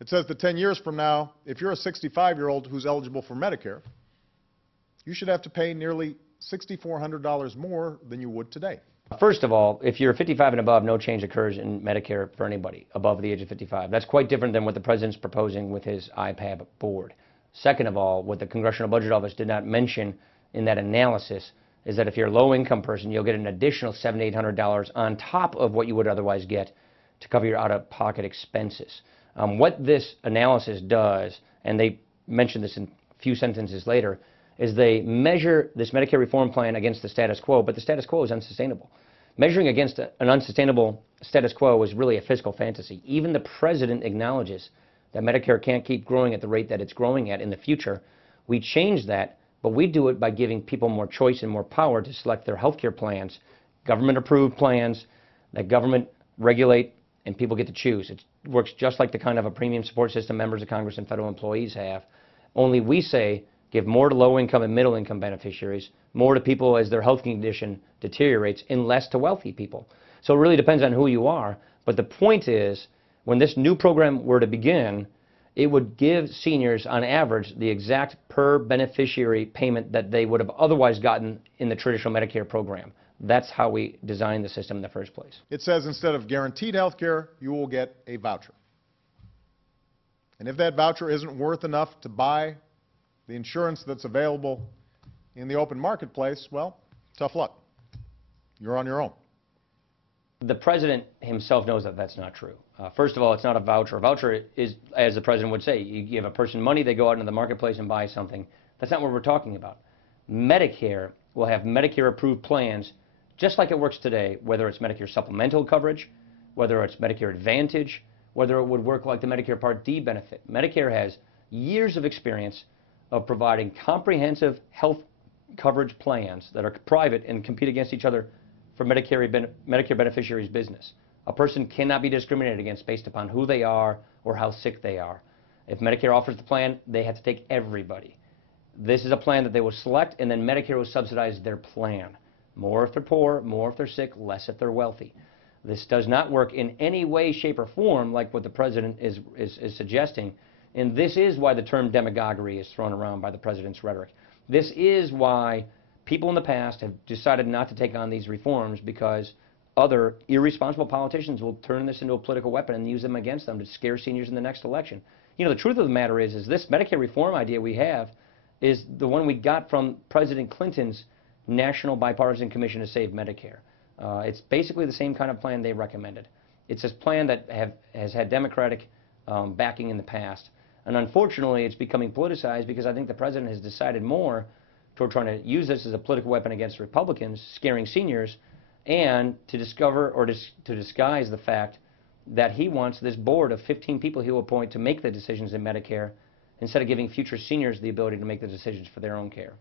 It says that 10 years from now, if you're a 65-year-old who's eligible for Medicare, you should have to pay nearly $6,400 more than you would today. First of all, if you're 55 and above, no change occurs in Medicare for anybody above the age of 55. That's quite different than what the president's proposing with his IPAB board. Second of all, what the Congressional Budget Office did not mention in that analysis is that if you're a low-income person, you'll get an additional $700 to $800 on top of what you would otherwise get to cover your out-of-pocket expenses. What this analysis does, and they mention this in a few sentences later, is they measure this Medicare reform plan against the status quo, but the status quo is unsustainable. Measuring against an unsustainable status quo is really a fiscal fantasy. Even the president acknowledges that Medicare can't keep growing at the rate that it's growing at in the future. We change that, but we do it by giving people more choice and more power to select their health care plans, government-approved plans that government regulate and people get to choose. It works just like the kind of a premium support system members of Congress and federal employees have, only we say give more to low-income and middle-income beneficiaries, more to people as their health condition deteriorates, and less to wealthy people. So it really depends on who you are, but the point is, when this new program were to begin, it would give seniors, on average, the exact per beneficiary payment that they would have otherwise gotten in the traditional Medicare program. That's how we designed the system in the first place. It says instead of guaranteed health care, you will get a voucher. And if that voucher isn't worth enough to buy the insurance that's available in the open marketplace, well, tough luck. You're on your own. The president himself knows that that's not true. First of all, it's not a voucher. A voucher is, as the president would say, you give a person money, they go out into the marketplace and buy something. That's not what we're talking about. Medicare will have Medicare-approved plans just like it works today, whether it's Medicare supplemental coverage, whether it's Medicare Advantage, whether it would work like the Medicare Part D benefit. Medicare has years of experience of providing comprehensive health coverage plans that are private and compete against each other for Medicare beneficiaries' business. A person cannot be discriminated against based upon who they are or how sick they are. If Medicare offers the plan, they have to take everybody. This is a plan that they will select, and then Medicare will subsidize their plan. More if they're poor, more if they're sick, less if they're wealthy. This does not work in any way, shape, or form like what the president is suggesting, and this is why the term demagoguery is thrown around by the president's rhetoric. This is why people in the past have decided not to take on these reforms, because other irresponsible politicians will turn this into a political weapon and use them against them to scare seniors in the next election. You know, the truth of the matter is this Medicare reform idea we have is the one we got from President Clinton's National Bipartisan Commission to Save Medicare. It's basically the same kind of plan they recommended. It's this plan that has had Democratic backing in the past. And unfortunately, it's becoming politicized because I think the president has decided more toward trying to use this as a political weapon against Republicans, scaring seniors, and to discover or to disguise the fact that he wants this board of 15 people he will appoint to make the decisions in Medicare instead of giving future seniors the ability to make the decisions for their own care.